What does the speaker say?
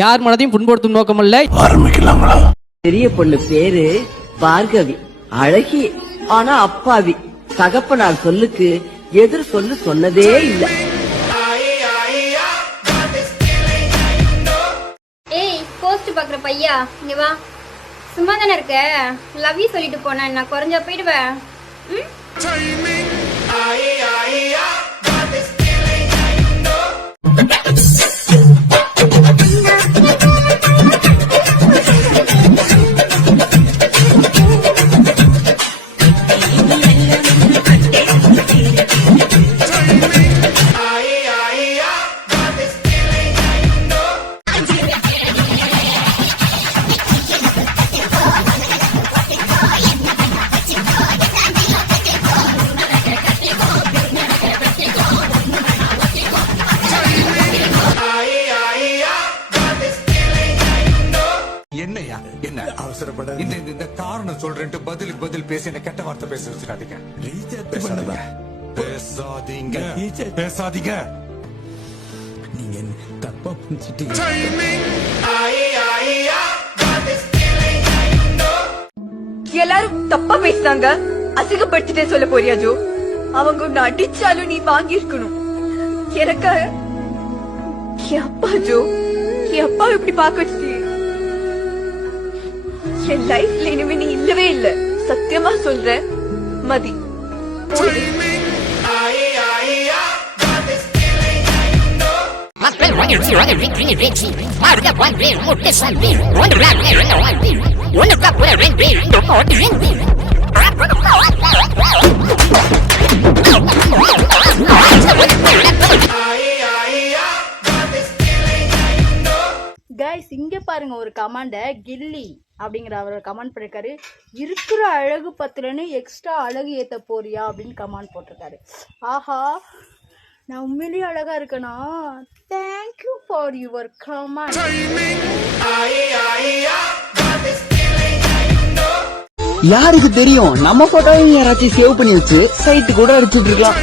யார் மனதையும் புண்படுத்தும் நோக்கமல்ல. ஆரம்பிக்கலாங்களா? பெரிய பொண்ணு பேரு பார்கவி, அழகி ஆனா அப்பாவி. தகப்பனார் சொல்லுக்கு எதிர் சொல்லு சொன்னதே இல்ல. ஏய், போஸ்ட் பாக்குற பையா, இங்க வா. சும்மா தானே இருக்க? லவ் யூ சொல்லிட்டு போனேன், நான் குறைஞ்சா போயிடுவேன். என்னையா என்ன அவசரப்பட இந்த காரணம் சொல்றேன்ட்டு பதிலுக்கு பதில் பேசி என்ன கெட்ட வார்த்தை பேச வச்சுக்காதீங்க. பேசாதீங்க பேசாதீங்க. நீங்க தப்பா புரிஞ்சிட்டீங்க. எல்லாரும் தப்பா பேசுறாங்க, அசிங்கப்படுத்திட்டே சொல்ல போறியா ஜோ? அவங்க உன்னை அடிச்சாலும் நீ வாங்கி இருக்கணும். எனக்காக என் அப்பா ஜோ, என் அப்பா இப்படி பாக்க வச்சுட்டீங்க. என் லைஃப்ல இனிமே நீ இல்லவே இல்ல, சத்தியமா சொல்றேன். மதி கைஸ், இங்க பாருங்க ஒரு கமெண்ட. கில்லி அப்படிங்கிற அவர் கமெண்ட் பண்ணிருக்காரு, இருக்கிற அழகு பத்துலன்னு எக்ஸ்ட்ரா அழகு ஏத்த போறியா அப்படின்னு கமெண்ட் போட்டிருக்காரு. ஆஹா, நான் உண்மையிலேயே அழகா இருக்கனா? Thank you for your comment. யாருக்கு தெரியும், நம்ம போட்டோவையும் யாராச்சும் சேவ் பண்ணி வச்சு சைட்டு கூட அடிச்சுட்டு இருக்கலாம்.